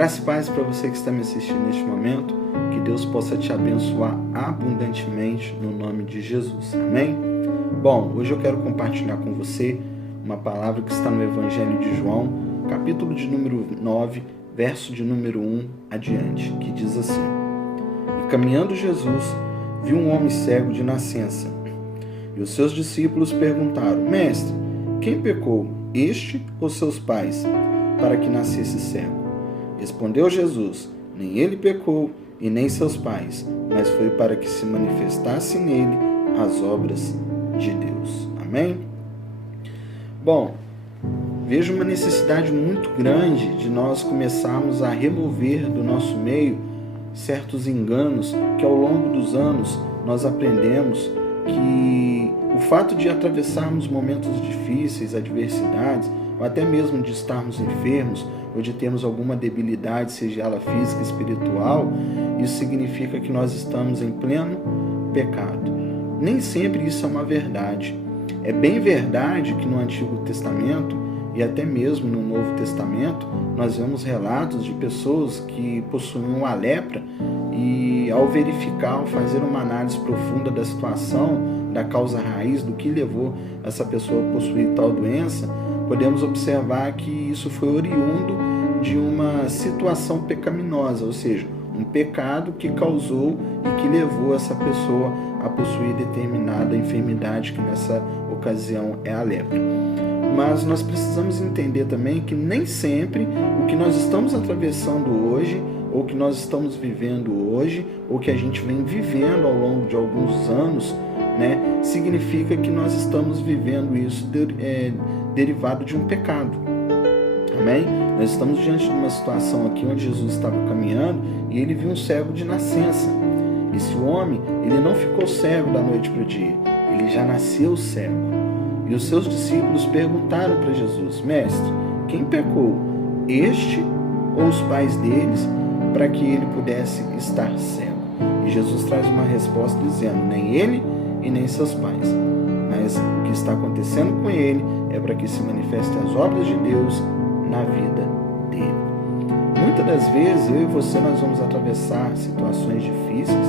Graça e paz para você que está me assistindo neste momento. Que Deus possa te abençoar abundantemente no nome de Jesus. Amém? Bom, hoje eu quero compartilhar com você uma palavra que está no Evangelho de João, capítulo de número 9, verso de número 1 adiante, que diz assim: E caminhando Jesus, viu um homem cego de nascença. E os seus discípulos perguntaram: Mestre, quem pecou, este ou seus pais, para que nascesse cego? Respondeu Jesus: Nem ele pecou e nem seus pais, mas foi para que se manifestasse nele as obras de Deus. Amém? Bom, vejo uma necessidade muito grande de nós começarmos a remover do nosso meio certos enganos que ao longo dos anos nós aprendemos que o fato de atravessarmos momentos difíceis, adversidades, ou até mesmo de estarmos enfermos, ou de termos alguma debilidade, seja ela física, espiritual, isso significa que nós estamos em pleno pecado. Nem sempre isso é uma verdade. É bem verdade que no Antigo Testamento e até mesmo no Novo Testamento nós vemos relatos de pessoas que possuíam a lepra e ao verificar, ao fazer uma análise profunda da situação, da causa raiz, do que levou essa pessoa a possuir tal doença, podemos observar que isso foi oriundo de uma situação pecaminosa, ou seja, um pecado que causou e que levou essa pessoa a possuir determinada enfermidade, que nessa ocasião é a lepra. Mas nós precisamos entender também que nem sempre o que nós estamos atravessando hoje, ou que nós estamos vivendo hoje, ou que a gente vem vivendo ao longo de alguns anos, significa que nós estamos vivendo isso derivado de um pecado. Amém? Nós estamos diante de uma situação aqui onde Jesus estava caminhando e ele viu um cego de nascença. Esse homem, ele não ficou cego da noite para o dia, ele já nasceu cego. E os seus discípulos perguntaram para Jesus: Mestre, quem pecou, este ou os pais deles, para que ele pudesse estar cego? E Jesus traz uma resposta dizendo: nem ele e nem seus pais, mas o que está acontecendo com ele é para que se manifeste as obras de Deus na vida dele. Muitas das vezes eu e você nós vamos atravessar situações difíceis,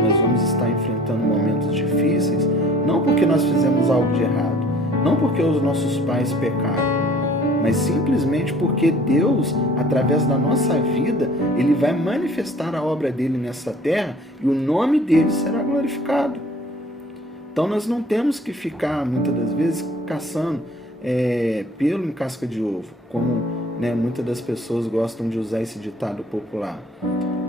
nós vamos estar enfrentando momentos difíceis, não porque nós fizemos algo de errado, não porque os nossos pais pecaram, mas simplesmente porque Deus, através da nossa vida, Ele vai manifestar a obra dele nessa terra e o nome dele será glorificado. Então nós não temos que ficar, muitas das vezes, caçando pelo em casca de ovo, como muitas das pessoas gostam de usar esse ditado popular.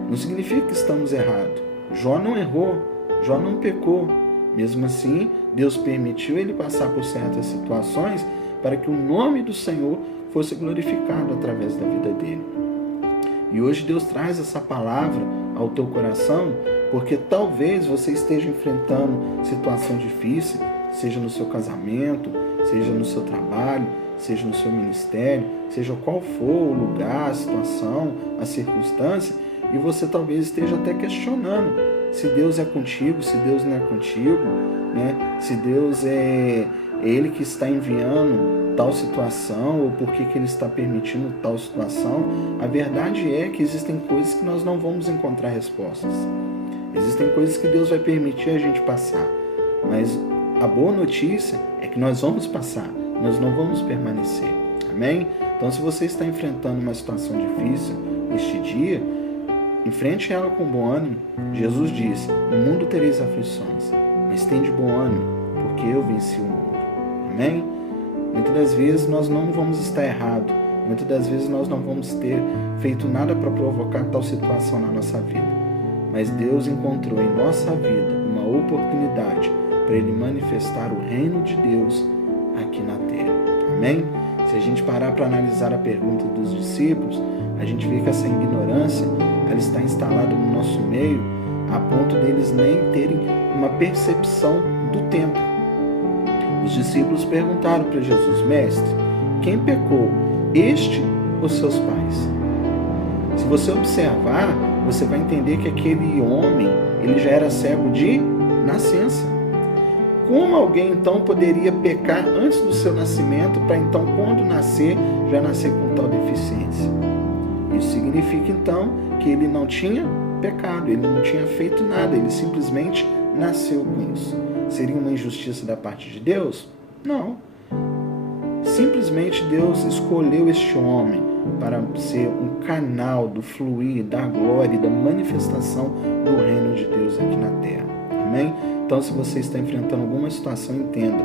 Não significa que estamos errados. Jó não errou, Jó não pecou. Mesmo assim, Deus permitiu ele passar por certas situações para que o nome do Senhor fosse glorificado através da vida dele. E hoje Deus traz essa palavra ao teu coração, porque talvez você esteja enfrentando situação difícil, seja no seu casamento, seja no seu trabalho, seja no seu ministério, seja qual for o lugar, a situação, a circunstância, e você talvez esteja até questionando se Deus é contigo, se Deus não é contigo, se Deus é Ele que está enviando tal situação, ou por que Ele está permitindo tal situação. A verdade é que existem coisas que nós não vamos encontrar respostas. Existem coisas que Deus vai permitir a gente passar, mas a boa notícia é que nós vamos passar, nós não vamos permanecer. Amém? Então, se você está enfrentando uma situação difícil este dia, enfrente ela com bom ânimo. Jesus disse: no mundo tereis aflições, mas tende bom ânimo, porque eu venci o mundo. Amém? Muitas das vezes nós não vamos estar errados, muitas das vezes nós não vamos ter feito nada para provocar tal situação na nossa vida, mas Deus encontrou em nossa vida uma oportunidade para Ele manifestar o reino de Deus aqui na terra. Amém? Se a gente parar para analisar a pergunta dos discípulos, a gente vê que essa ignorância ela está instalada no nosso meio a ponto deles nem terem uma percepção do tempo. Os discípulos perguntaram para Jesus: Mestre, quem pecou, este ou seus pais? Se você observar, você vai entender que aquele homem ele já era cego de nascença. Como alguém então poderia pecar antes do seu nascimento para então quando nascer, já nascer com tal deficiência? Isso significa então que ele não tinha pecado, ele não tinha feito nada, ele simplesmente nasceu com isso. Seria uma injustiça da parte de Deus? Não. Simplesmente Deus escolheu este homem para ser um canal do fluir, da glória e da manifestação do reino de Deus aqui na terra. Amém? Então, se você está enfrentando alguma situação, entenda,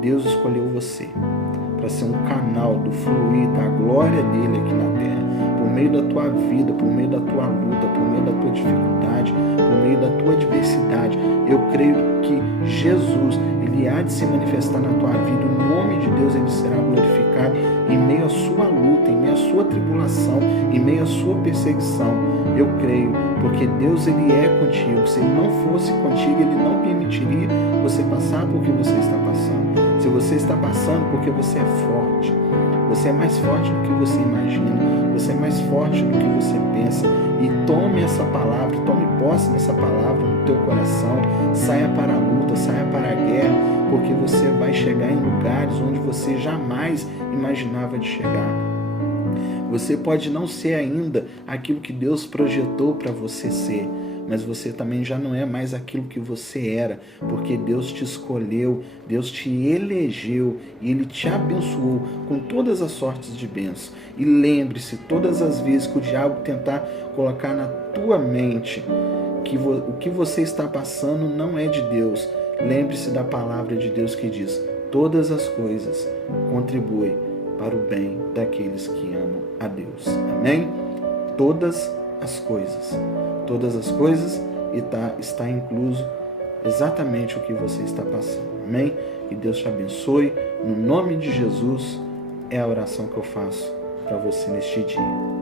Deus escolheu você para ser um canal do fluir da glória dele aqui na terra, por meio da tua vida, por meio da tua luta, por meio da tua dificuldade, por meio da tua adversidade. Eu creio que Jesus, ele há de se manifestar na tua vida, o nome de Deus ele será glorificado em meio à sua luta, em meio à sua tribulação, em meio à sua perseguição. Eu creio, porque Deus ele é contigo. Se ele não fosse contigo, ele não permitiria você passar por que você está passando. Se você está passando, porque você é forte. Você é mais forte do que você imagina. Você é mais forte do que você pensa. E tome essa palavra, tome posse dessa palavra no teu coração. Saia para a luta, saia para a guerra, porque você vai chegar em lugares onde você jamais imaginava de chegar. Você pode não ser ainda aquilo que Deus projetou para você ser, mas você também já não é mais aquilo que você era, porque Deus te escolheu, Deus te elegeu e Ele te abençoou com todas as sortes de bênção. E lembre-se, todas as vezes que o diabo tentar colocar na tua mente que o que você está passando não é de Deus, lembre-se da palavra de Deus que diz: todas as coisas contribuem para o bem daqueles que amam a Deus. Amém? Todas as coisas e está incluso exatamente o que você está passando. Amém? Que Deus te abençoe. No nome de Jesus é a oração que eu faço para você neste dia.